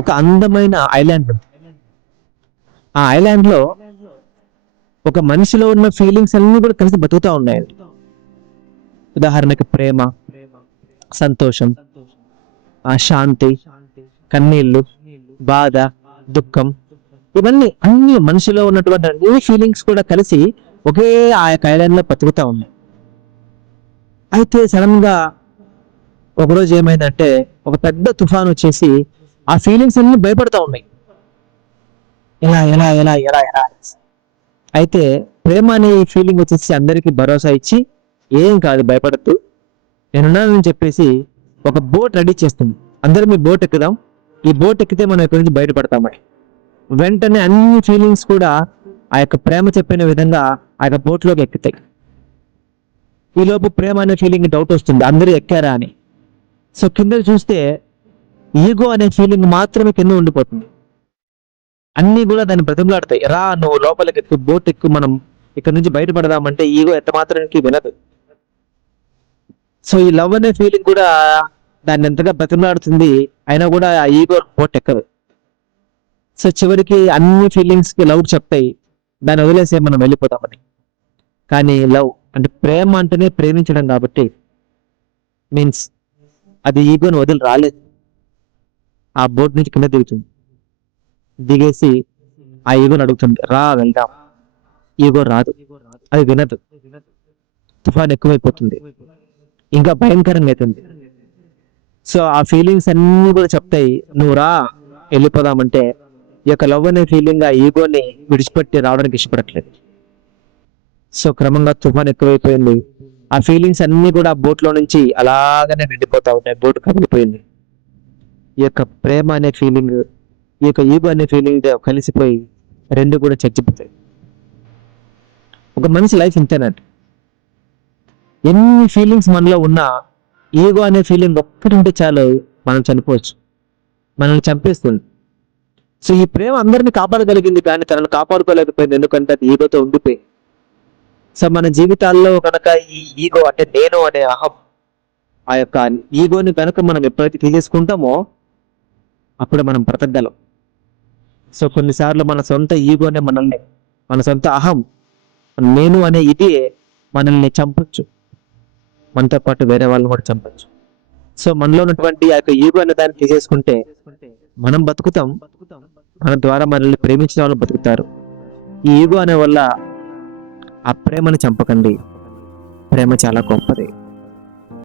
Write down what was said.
ఒక అందమైన ఐలాండ్ ఉంది. ఆ ఐలాండ్ లో ఒక మనిషిలో ఉన్న ఫీలింగ్స్ అన్ని కూడా కలిసి బతుకుతా ఉన్నాయి. ఉదాహరణకి ప్రేమ, సంతోషం, ఆ శాంతి, కన్నీళ్లు, బాధ, దుఃఖం, ఇవన్నీ అన్ని మనిషిలో ఉన్నటువంటి అన్ని ఫీలింగ్స్ కూడా కలిసి ఒకే ఆ యొక్క ఐలాండ్ లో బతుకుతా ఉన్నాయి. అయితే సడన్ గా ఒకరోజు ఏమైందంటే ఒక పెద్ద తుఫాన్ వచ్చేసి ఆ ఫీలింగ్స్ అన్ని భయపడతా ఉన్నాయి. ఎలా ఎలా ఎలా ఎలా ఎలా అయితే ప్రేమ అనే ఈ ఫీలింగ్ వచ్చేసి అందరికి భరోసా ఇచ్చి ఏం కాదు భయపడద్దు నేనున్నానని చెప్పేసి ఒక బోట్ రెడీ చేస్తుంది. అందరూ మీ బోట్ ఎక్కుదాం, ఈ బోట్ ఎక్కితే మనం ఇక్కడి నుంచి బయటపడతామని. వెంటనే అన్ని ఫీలింగ్స్ కూడా ఆ యొక్క ప్రేమ చెప్పిన విధంగా ఆ యొక్క బోట్ లోకి ఎక్కుతాయి. ఈ లోపు ప్రేమ అనే ఫీలింగ్ డౌట్ వస్తుంది, అందరూ ఎక్కారా అని. సో కింద చూస్తే ఈగో అనే ఫీలింగ్ మాత్రమే కింద ఉండిపోతుంది. అన్ని కూడా దాన్ని బ్రతిమలాడతాయి, రా నువ్వు లోపలికి ఎక్కు, బోట్ ఎక్కు, మనం ఇక్కడ నుంచి బయటపడదామంటే ఈగో ఎంత మాత్రానికి వినదు. సో ఈ లవ్ అనే ఫీలింగ్ కూడా దాన్ని ఎంతగా బ్రతిమలాడుతుంది, అయినా కూడా ఆ ఈగో బోట్ ఎక్కదు. సో చివరికి అన్ని ఫీలింగ్స్ కి లవ్ చెప్తాయి, దాన్ని వదిలేసే మనం వెళ్ళిపోతామని. కానీ లవ్ అంటే ప్రేమ అంటేనే ప్రేమించడం కాబట్టి మీన్స్ అది ఈగోని వదిలి రాలేదు. ఆ బోట్ నుంచి కింద దిగుతుంది, దిగేసి ఆ ఈగోని అడుగుతుంది, రా వెళ్దాం. ఈగో రాదు, అది వినదు. తుఫాన్ ఎక్కువైపోతుంది, ఇంకా భయంకరంగా అవుతుంది. సో ఆ ఫీలింగ్స్ అన్ని కూడా చెప్తాయి నువ్వు రా వెళ్ళిపోదామంటే ఈ యొక్క లవ్ అనే ఫీలింగ్ ఆ ఈగోని విడిచిపెట్టి రావడానికి ఇష్టపడట్లేదు. సో క్రమంగా తుఫాన్ ఎక్కువైపోయింది, ఆ ఫీలింగ్స్ అన్ని కూడా బోట్ లో నుంచి అలాగనే నిండిపోతా ఉన్నాయి, బోట్ కదిలిపోయింది. ఈ యొక్క ప్రేమ అనే ఫీలింగ్, ఈ యొక్క ఈగో అనే ఫీలింగ్ కలిసిపోయి రెండు కూడా చచ్చిపోతాయి. ఒక మనిషి లైఫ్ ఇంతేనండి, ఎన్ని ఫీలింగ్స్ మనలో ఉన్నా ఈగో అనే ఫీలింగ్ ఒక్కటి ఉంటే చాలు మనం చనిపోవచ్చు, మనల్ని చంపేస్తుంది. సో ఈ ప్రేమ అందరిని కాపాడగలిగింది కానీ తనను కాపాడుకోలేకపోయింది, ఎందుకంటే అది ఈగోతో ఉండిపోయింది. సో మన జీవితాల్లో కనుక ఈ ఈగో అంటే నేను అనే అహం, ఆ యొక్క ఈగోని కనుక మనం ఎప్పుడైతే తీసేసుకుంటామో అప్పుడు మనం బ్రతకగలం. సో కొన్నిసార్లు మన సొంత ఈగోనే మనల్ని, మన సొంత అహం నేను అనే ఇది మనల్ని చంపొచ్చు, మనతో పాటు వేరే వాళ్ళని కూడా చంపొచ్చు. సో మనలో ఉన్నటువంటి ఆ యొక్క ఈగో అనే దాన్ని తీసేసుకుంటే మనం బతుకుతాం, మన ద్వారా మనల్ని ప్రేమించిన వాళ్ళు బతుకుతారు. ఈ ఈగో అనే వల్ల ఆ ప్రేమను చంపకండి, ప్రేమ చాలా గొప్పది.